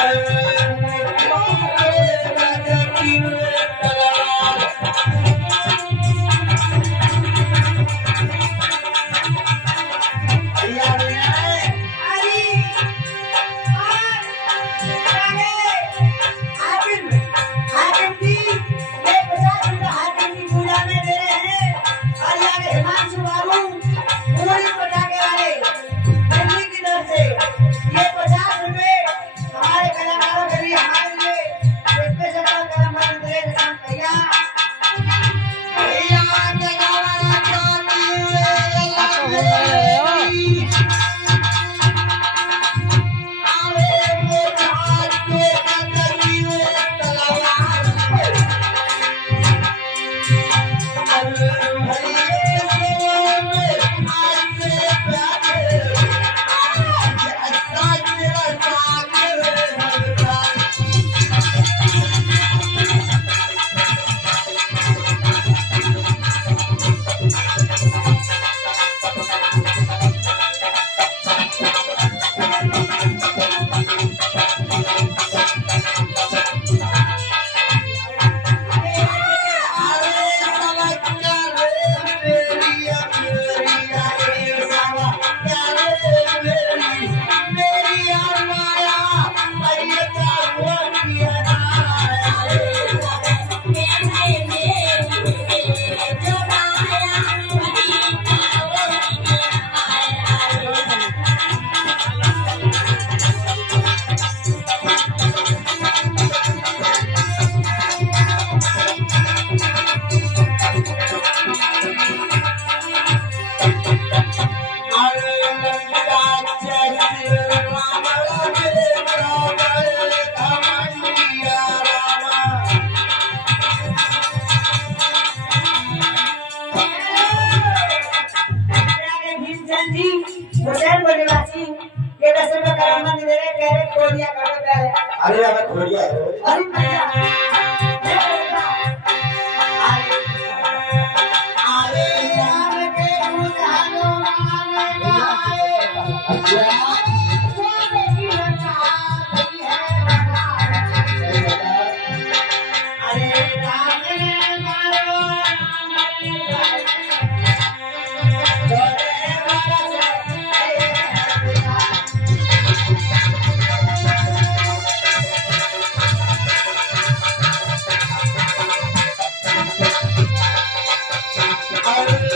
ये निवासी हुसैन को निवासी ये दसल में करामा दे रहे कह रहे खोरिया कर रहे अरे अब खोरिया अरे Yeah. Hallelujah.